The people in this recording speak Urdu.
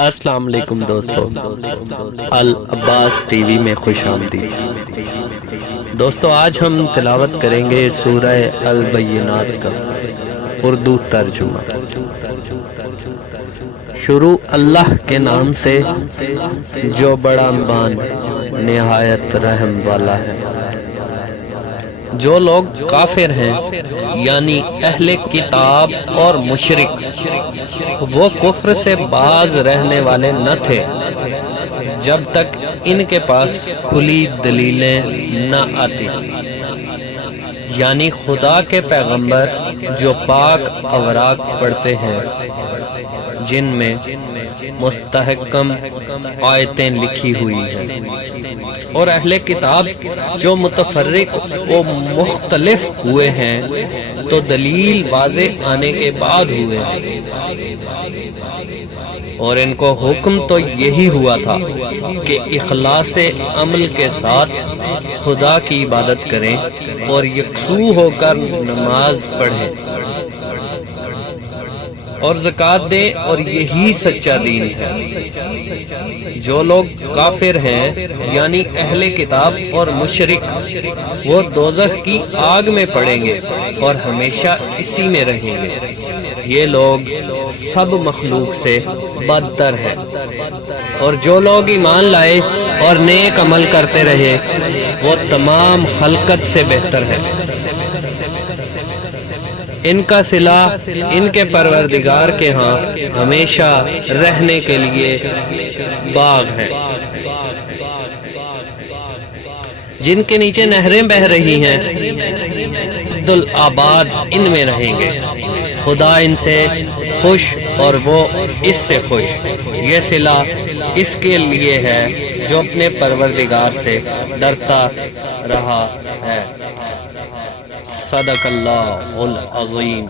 السلام علیکم دوستو، العباس ٹی وی میں خوش آمدید۔ دوستو آج ہم تلاوت کریں گے سورہ البینات کا اردو ترجمہ۔ شروع اللہ کے نام سے جو بڑا مہربان نہایت رحم والا ہے۔ جو لوگ کافر ہیں یعنی اہل کتاب اور مشرک، وہ کفر سے باز رہنے والے نہ تھے جب تک ان کے پاس کھلی دلیلیں نہ آتی، یعنی خدا کے پیغمبر جو پاک اوراق پڑھتے ہیں جن میں مستحکم آیتیں لکھی ہوئی ہیں، اور اہل کتاب جو متفرق و مختلف ہوئے ہیں تو دلیل واضح آنے کے بعد ہوئے ہیں، اور ان کو حکم تو یہی ہوا تھا کہ اخلاص عمل کے ساتھ خدا کی عبادت کریں اور یکسو ہو کر نماز پڑھیں اور زکوٰۃ دیں، اور یہی سچا دین ہے۔ جو لوگ کافر ہیں یعنی اہل کتاب اور مشرک، وہ دوزخ کی آگ میں پڑیں گے اور ہمیشہ اسی میں رہیں گے۔ یہ لوگ سب مخلوق سے بدتر ہیں، اور جو لوگ ایمان لائے اور نیک عمل کرتے رہے وہ تمام خلقت سے بہتر ہے۔ ان کا صلہ ان کے پروردگار کے ہاں ہمیشہ رہنے کے لیے باغ ہے، جن کے نیچے نہریں بہہ رہی ہیں، عبدالآباد ان میں رہیں گے۔ خدا ان سے خوش اور وہ اس سے خوش۔ یہ صلہ اس کے لیے ہے جو اپنے پروردگار سے ڈرتا رہا ہے۔ صدق اللہ العظیم۔